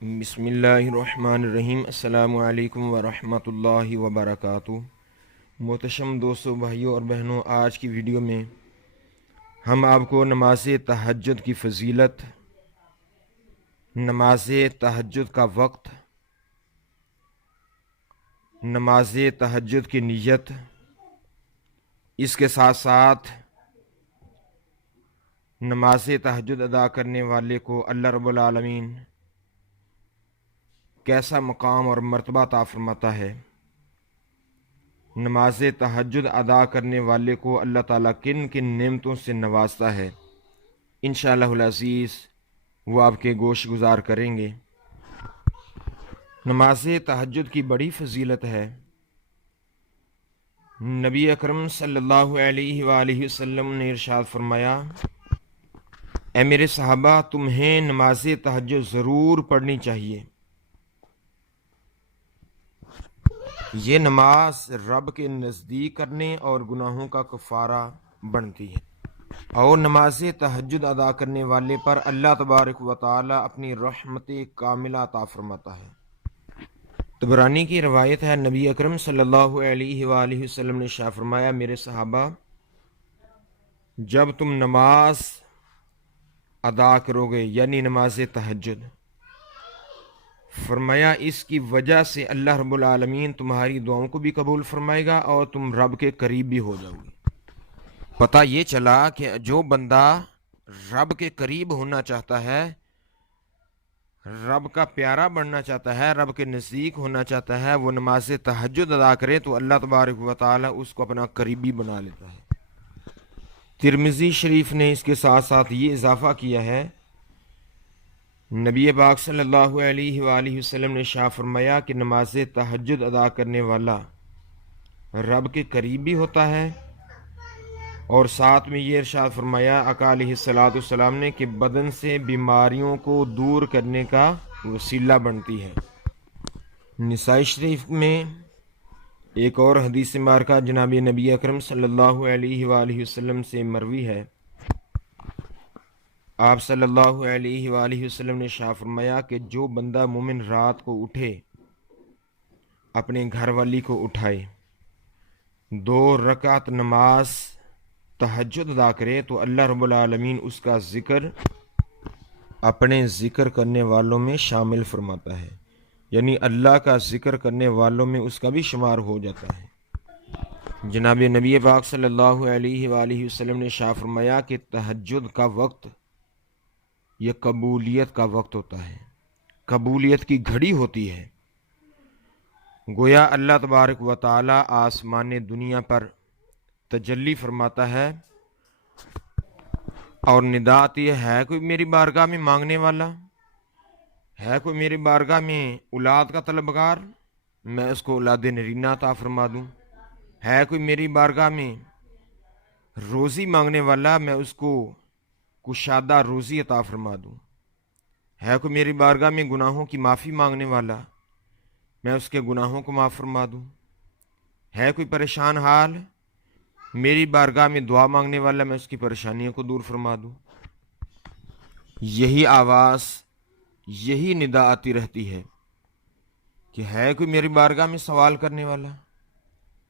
بسم اللہ الرحمن الرحیم۔ السلام علیکم ورحمۃ اللہ وبرکاتہ۔ محتشم دوستوں، بھائیوں اور بہنوں، آج کی ویڈیو میں ہم آپ کو نماز تہجد کی فضیلت، نماز تہجد کا وقت، نماز تہجد کی نیت، اس کے ساتھ ساتھ نماز تہجد ادا کرنے والے کو اللہ رب العالمین کیسا مقام اور مرتبہ عطا فرماتا ہے، نماز تہجد ادا کرنے والے کو اللہ تعالیٰ کن کن نعمتوں سے نوازتا ہے، انشاءاللہ العزیز وہ آپ کے گوش گزار کریں گے۔ نماز تہجد کی بڑی فضیلت ہے۔ نبی اکرم صلی اللہ علیہ وآلہ وسلم نے ارشاد فرمایا، اے میرے صحابہ، تمہیں نماز تہجد ضرور پڑھنی چاہیے۔ یہ نماز رب کے نزدیک کرنے اور گناہوں کا کفارہ بنتی ہے، اور نماز تہجد ادا کرنے والے پر اللہ تبارک و تعالی اپنی رحمت کاملہ عطا فرماتا ہے۔ طبرانی کی روایت ہے، نبی اکرم صلی اللہ علیہ وآلہ وسلم نے ارشاد فرمایا، میرے صحابہ، جب تم نماز ادا کرو گے، یعنی نماز تہجد، فرمایا اس کی وجہ سے اللہ رب العالمین تمہاری دعاؤں کو بھی قبول فرمائے گا اور تم رب کے قریب بھی ہو جاؤ گے۔ پتہ یہ چلا کہ جو بندہ رب کے قریب ہونا چاہتا ہے، رب کا پیارا بننا چاہتا ہے، رب کے نزدیک ہونا چاہتا ہے، وہ نماز تہجد ادا کرے تو اللہ تبارک و تعالی اس کو اپنا قریبی بنا لیتا ہے۔ ترمذی شریف نے اس کے ساتھ ساتھ یہ اضافہ کیا ہے، نبی پاک صلی اللہ علیہ وآلہ وسلم نے ارشاد فرمایا کہ نماز تہجد ادا کرنے والا رب کے قریب بھی ہوتا ہے، اور ساتھ میں یہ ارشاد فرمایا آقا علیہ الصلوۃ والسلام نے کہ بدن سے بیماریوں کو دور کرنے کا وسیلہ بنتی ہے۔ نسائی شریف میں ایک اور حدیث مبارکہ جناب نبی اکرم صلی اللہ علیہ وآلہ وسلم سے مروی ہے، آپ صلی اللہ علیہ وآلہ وسلم نے ارشاد فرمایا کہ جو بندہ مومن رات کو اٹھے، اپنے گھر والی کو اٹھائے، 2 رکعت نماز تہجد ادا کرے تو اللہ رب العالمین اس کا ذکر اپنے ذکر کرنے والوں میں شامل فرماتا ہے، یعنی اللہ کا ذکر کرنے والوں میں اس کا بھی شمار ہو جاتا ہے۔ جناب نبی پاک صلی اللہ علیہ وآلہ وسلم نے ارشاد فرمایا کہ تہجد کا وقت یہ قبولیت کا وقت ہوتا ہے، قبولیت کی گھڑی ہوتی ہے۔ گویا اللہ تبارک و تعالی آسمان دنیا پر تجلی فرماتا ہے اور ندا آتی ہے کوئی میری بارگاہ میں مانگنے والا ہے، کوئی میری بارگاہ میں اولاد کا طلبگار، میں اس کو اولاد نرینہ عطا فرما دوں، ہے کوئی میری بارگاہ میں روزی مانگنے والا، میں اس کو کشادہ روزی عطا فرما دوں، ہے کوئی میری بارگاہ میں گناہوں کی معافی مانگنے والا، میں اس کے گناہوں کو معاف فرما دوں، ہے کوئی پریشان حال، میری بارگاہ میں دعا مانگنے والا، میں اس کی پریشانیوں کو دور فرما دوں۔ یہی آواز، یہی ندا آتی رہتی ہے کہ ہے کوئی میری بارگاہ میں سوال کرنے والا،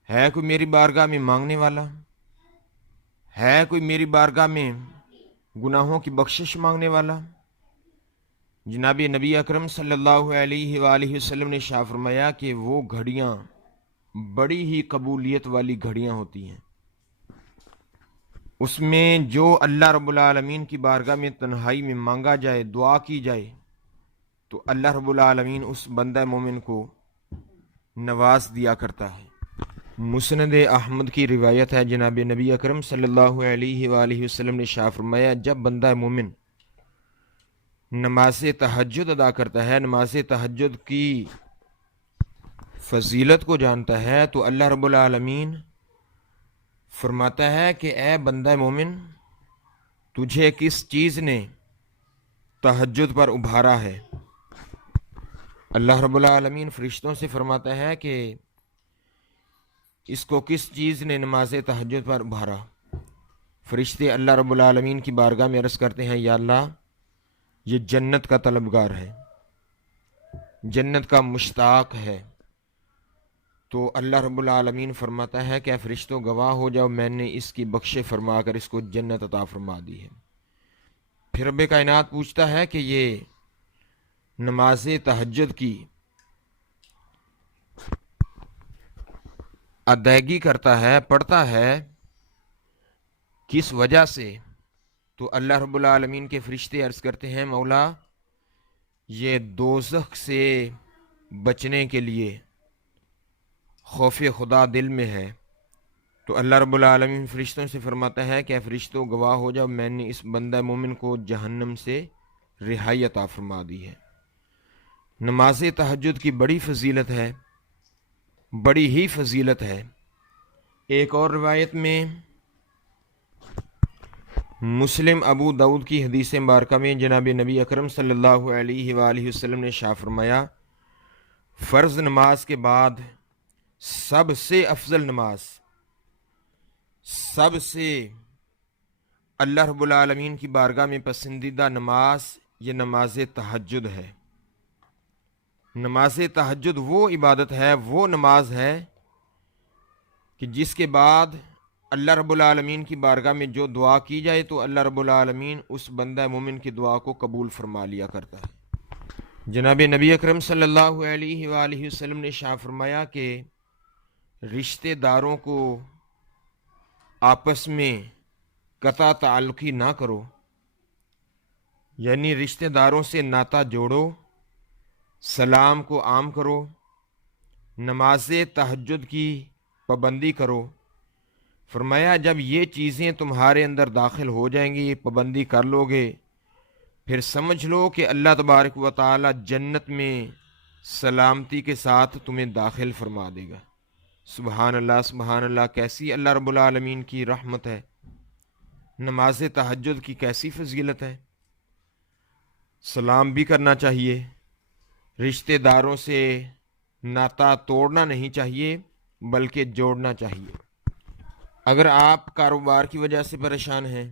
ہے کوئی میری بارگاہ میں مانگنے والا، ہے کوئی میری بارگاہ میں گناہوں کی بخشش مانگنے والا۔ جناب نبی اکرم صلی اللہ علیہ وآلہ وسلم نے ارشاد فرمایا کہ وہ گھڑیاں بڑی ہی قبولیت والی گھڑیاں ہوتی ہیں، اس میں جو اللہ رب العالمین کی بارگاہ میں تنہائی میں مانگا جائے، دعا کی جائے، تو اللہ رب العالمین اس بندہ مومن کو نواز دیا کرتا ہے۔ مسند احمد کی روایت ہے، جناب نبی اکرم صلی اللہ علیہ وآلہ وسلم نے ارشاد فرمایا جب بندہ مومن نماز تہجد ادا کرتا ہے، نماز تہجد کی فضیلت کو جانتا ہے، تو اللہ رب العالمین فرماتا ہے کہ اے بندہ مومن، تجھے کس چیز نے تہجد پر ابھارا ہے؟ اللہ رب العالمین فرشتوں سے فرماتا ہے کہ اس کو کس چیز نے نماز تہجد پر ابھارا؟ فرشتے اللہ رب العالمین کی بارگاہ میں عرض کرتے ہیں، یا اللہ، یہ جنت کا طلبگار ہے، جنت کا مشتاق ہے، تو اللہ رب العالمین فرماتا ہے کہ اے فرشتوں گواہ ہو جاؤ، میں نے اس کی بخش فرما کر اس کو جنت عطا فرما دی ہے۔ پھر رب کائنات پوچھتا ہے کہ یہ نماز تہجد کی ادائیگی کرتا ہے، پڑھتا ہے، کس وجہ سے؟ تو اللہ رب العالمین کے فرشتے عرض کرتے ہیں مولا یہ دوزخ سے بچنے کے لیے خوف خدا دل میں ہے۔ تو اللہ رب العالمین فرشتوں سے فرماتا ہے کہ اے فرشتوں گواہ ہو جاؤ، میں نے اس بندہ مومن کو جہنم سے رہائی عطا فرما دی ہے۔ نماز تہجد کی بڑی فضیلت ہے، بڑی ہی فضیلت ہے۔ ایک اور روایت میں مسلم ابو داؤد کی حدیث مبارکہ میں جناب نبی اکرم صلی اللہ علیہ وآلہ وسلم نے ارشاد فرمایا، فرض نماز کے بعد سب سے افضل نماز، سب سے اللہ رب العالمین کی بارگاہ میں پسندیدہ نماز یہ نماز تہجد ہے۔ نماز تہجد وہ عبادت ہے، وہ نماز ہے کہ جس کے بعد اللہ رب العالمین کی بارگاہ میں جو دعا کی جائے تو اللہ رب العالمین اس بندہ مومن کی دعا کو قبول فرما لیا کرتا ہے۔ جناب نبی اکرم صلی اللہ علیہ وآلہ وسلم نے ارشاد فرمایا کہ رشتہ داروں کو آپس میں قطع تعلقی نہ کرو، یعنی رشتہ داروں سے ناطہ جوڑو، سلام کو عام کرو، نماز تہجد کی پابندی کرو۔ فرمایا جب یہ چیزیں تمہارے اندر داخل ہو جائیں گی، پابندی کر لو گے، پھر سمجھ لو کہ اللہ تبارک و تعالی جنت میں سلامتی کے ساتھ تمہیں داخل فرما دے گا۔ سبحان اللہ، سبحان اللہ، کیسی اللہ رب العالمین کی رحمت ہے، نماز تہجد کی کیسی فضیلت ہے۔ سلام بھی کرنا چاہیے، رشتہ داروں سے ناطہ توڑنا نہیں چاہیے بلکہ جوڑنا چاہیے۔ اگر آپ کاروبار کی وجہ سے پریشان ہیں،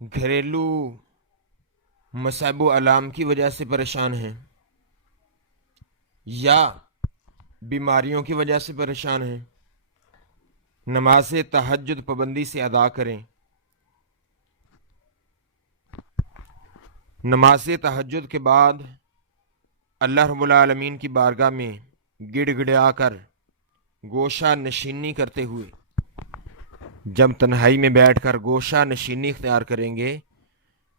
گھریلو مصائب و آلام کی وجہ سے پریشان ہیں، یا بیماریوں کی وجہ سے پریشان ہیں، نماز تہجد پابندی سے ادا کریں۔ نماز تہجد کے بعد اللہ رب العالمین کی بارگاہ میں گڑ گڑا کر گوشہ نشینی کرتے ہوئے، جب تنہائی میں بیٹھ کر گوشہ نشینی اختیار کریں گے،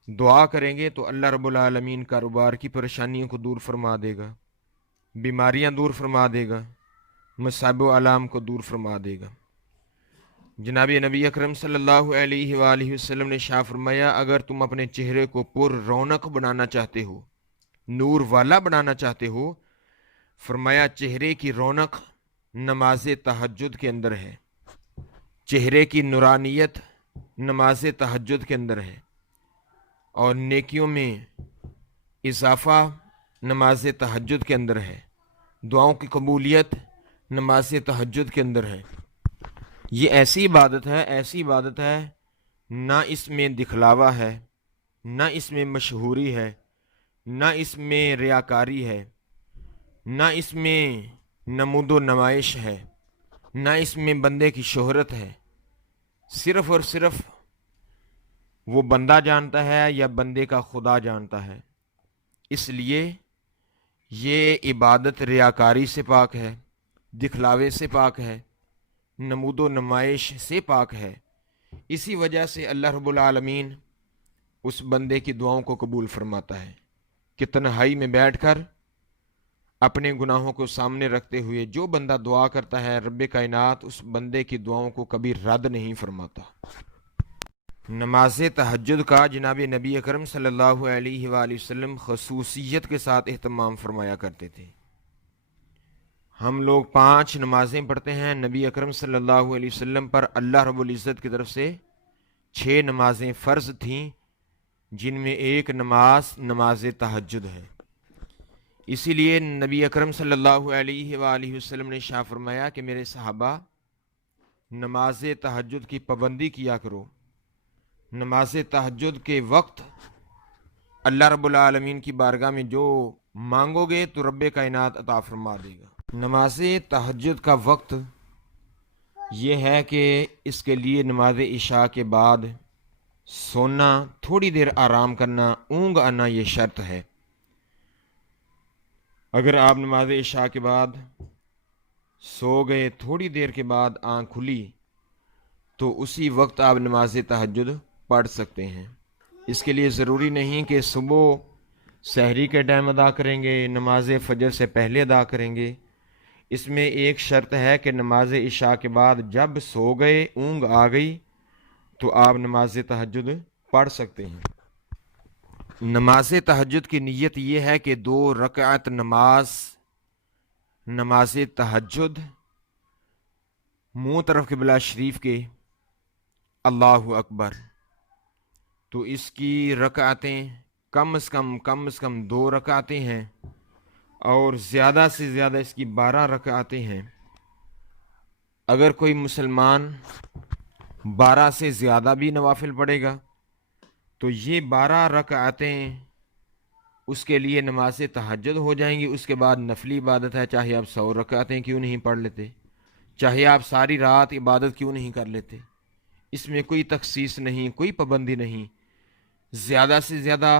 دعا کریں گے تو اللہ رب العالمین کاروبار کی پریشانیوں کو دور فرما دے گا، بیماریاں دور فرما دے گا، مصائب و آلام کو دور فرما دے گا۔ جناب نبی اکرم صلی اللہ علیہ وآلہ وسلم نے ارشاد فرمایا اگر تم اپنے چہرے کو پر رونق بنانا چاہتے ہو، نور والا بنانا چاہتے ہو، فرمایا چہرے کی رونق نماز تہجد کے اندر ہے، چہرے کی نورانیت نماز تہجد کے اندر ہے، اور نیکیوں میں اضافہ نماز تہجد کے اندر ہے، دعاؤں کی قبولیت نماز تہجد کے اندر ہے۔ یہ ایسی عبادت ہے، ایسی عبادت ہے، نہ اس میں دکھلاوا ہے، نہ اس میں مشہوری ہے، نہ اس میں ریاکاری ہے، نہ اس میں نمود و نمائش ہے، نہ اس میں بندے کی شہرت ہے۔ صرف اور صرف وہ بندہ جانتا ہے یا بندے کا خدا جانتا ہے، اس لیے یہ عبادت ریاکاری سے پاک ہے، دکھلاوے سے پاک ہے، نمود و نمائش سے پاک ہے۔ اسی وجہ سے اللہ رب العالمین اس بندے کی دعاؤں کو قبول فرماتا ہے کہ تنہائی میں بیٹھ کر اپنے گناہوں کو سامنے رکھتے ہوئے جو بندہ دعا کرتا ہے، رب کائنات اس بندے کی دعاؤں کو کبھی رد نہیں فرماتا۔ نماز تہجد کا جناب نبی اکرم صلی اللہ علیہ وآلہ وسلم خصوصیت کے ساتھ اہتمام فرمایا کرتے تھے۔ ہم لوگ 5 نمازیں پڑھتے ہیں، نبی اکرم صلی اللہ علیہ وسلم پر اللہ رب العزت کی طرف سے 6 نمازیں فرض تھیں، جن میں ایک نماز تہجد ہے۔ اسی لیے نبی اکرم صلی اللہ علیہ وآلہ وسلم نے ارشاد فرمایا کہ میرے صحابہ نماز تہجد کی پابندی کیا کرو۔ نماز تہجد کے وقت اللہ رب العالمین کی بارگاہ میں جو مانگو گے تو رب کائنات عطا فرما دے گا۔ نماز تہجد کا وقت یہ ہے کہ اس کے لیے نماز عشاء کے بعد سونا، تھوڑی دیر آرام کرنا، اونگ آنا یہ شرط ہے۔ اگر آپ نماز عشاء کے بعد سو گئے، تھوڑی دیر کے بعد آنکھ کھلی، تو اسی وقت آپ نماز تہجد پڑھ سکتے ہیں۔ اس کے لیے ضروری نہیں کہ صبح سحری کے ٹائم ادا کریں گے، نماز فجر سے پہلے ادا کریں گے۔ اس میں ایک شرط ہے کہ نماز عشاء کے بعد جب سو گئے، اونگ آ گئی، تو آپ نماز تہجد پڑھ سکتے ہیں۔ نماز تہجد کی نیت یہ ہے کہ 2 رکعت نماز تہجد منہ طرف قبلہ شریف کے، اللہ اکبر، تو اس کی رکعتیں کم از کم 2 رکعتیں ہیں، اور زیادہ سے زیادہ اس کی 12 رکعتیں ہیں۔ اگر کوئی مسلمان 12 سے زیادہ بھی نوافل پڑھے گا تو یہ 12 رکعتیں اس کے لیے نماز تہجد ہو جائیں گی۔ اس کے بعد نفلی عبادت ہے، چاہے آپ 100 رکعتیں کیوں نہیں پڑھ لیتے، چاہے آپ ساری رات عبادت کیوں نہیں کر لیتے۔ اس میں کوئی تخصیص نہیں، کوئی پابندی نہیں۔ زیادہ سے زیادہ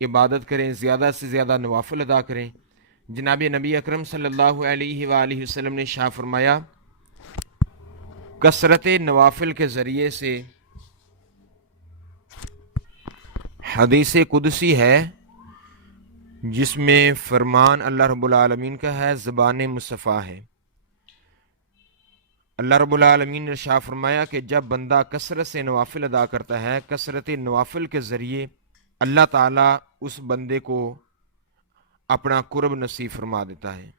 عبادت کریں، زیادہ سے زیادہ نوافل ادا کریں۔ جناب نبی اکرم صلی اللہ علیہ وآلہ وسلم نے ارشاد فرمایا، کثرت نوافل کے ذریعے سے، حدیث قدسی ہے جس میں فرمان اللہ رب العالمین کا ہے، زبان مصطفیٰ ہے۔ اللہ رب العالمین نے ارشاد فرمایا کہ جب بندہ کثرت سے نوافل ادا کرتا ہے، کثرت نوافل کے ذریعے اللہ تعالیٰ اس بندے کو اپنا قرب نصیب فرما دیتا ہے۔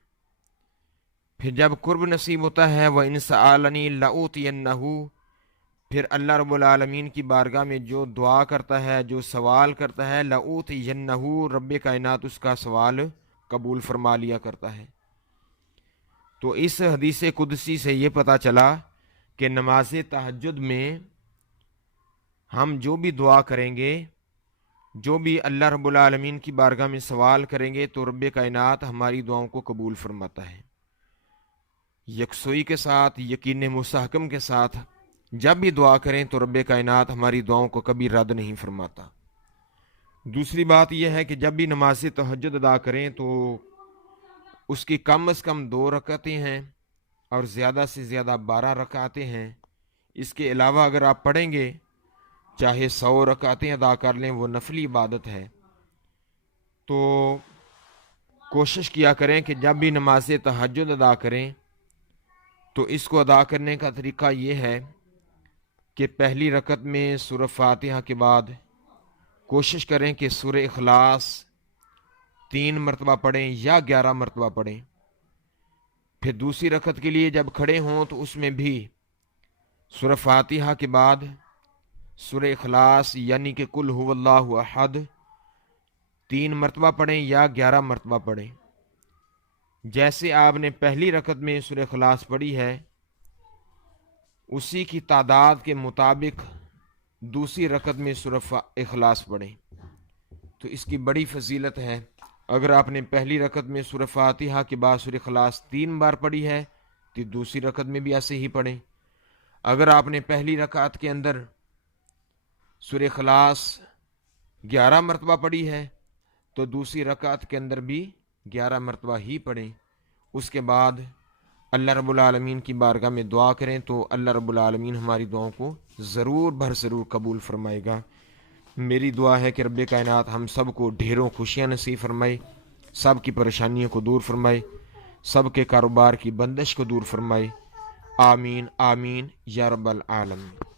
پھر جب قرب نصیب ہوتا ہے، وَإِن سَأَلَنِي لَأُوتِيَنَّهُ، پھر اللہ رب العالمین کی بارگاہ میں جو دعا کرتا ہے، جو سوال کرتا ہے، لَأُوتِيَنَّهُ، رب کائنات اس کا سوال قبول فرما لیا کرتا ہے۔ تو اس حدیث قدسی سے یہ پتہ چلا کہ نماز تہجد میں ہم جو بھی دعا کریں گے، جو بھی اللہ رب العالمین کی بارگاہ میں سوال کریں گے، تو رب کائنات ہماری دعاؤں کو قبول فرماتا ہے۔ یکسوئی کے ساتھ، یقین مستحکم کے ساتھ جب بھی دعا کریں تو رب کائنات ہماری دعاؤں کو کبھی رد نہیں فرماتا۔ دوسری بات یہ ہے کہ جب بھی نماز تہجد ادا کریں تو اس کی کم از کم 2 رکعتیں ہیں، اور زیادہ سے زیادہ 12 رکعتیں ہیں۔ اس کے علاوہ اگر آپ پڑھیں گے، چاہے 100 رکعتیں ادا کر لیں، وہ نفلی عبادت ہے۔ تو کوشش کیا کریں کہ جب بھی نماز تہجد ادا کریں تو اس کو ادا کرنے کا طریقہ یہ ہے کہ پہلی رکعت میں سورہ فاتحہ کے بعد کوشش کریں کہ سورہ اخلاص 3 مرتبہ پڑھیں یا 11 مرتبہ پڑھیں۔ پھر دوسری رکعت کے لیے جب کھڑے ہوں تو اس میں بھی سورہ فاتحہ کے بعد سورہ اخلاص یعنی کہ قل هو اللہ احد 3 مرتبہ پڑھیں یا 11 مرتبہ پڑھیں۔ جیسے آپ نے پہلی رکعت میں سورہ اخلاص پڑھی ہے، اسی کی تعداد کے مطابق دوسری رکعت میں سورہ اخلاص پڑھیں، تو اس کی بڑی فضیلت ہے۔ اگر آپ نے پہلی رکعت میں سورہ فاتحہ کے بعد سورہ اخلاص 3 بار پڑھی ہے تو دوسری رکعت میں بھی ایسے ہی پڑھیں۔ اگر آپ نے پہلی رکعت کے اندر سورہ اخلاص 11 مرتبہ پڑھی ہے تو دوسری رکعت کے اندر بھی 11 مرتبہ ہی پڑھیں۔ اس کے بعد اللہ رب العالمین کی بارگاہ میں دعا کریں تو اللہ رب العالمین ہماری دعاؤں کو ضرور قبول فرمائے گا۔ میری دعا ہے کہ رب کائنات ہم سب کو ڈھیروں خوشیاں نصیب فرمائے، سب کی پریشانیوں کو دور فرمائے، سب کے کاروبار کی بندش کو دور فرمائے۔ آمین آمین یا رب العالمین۔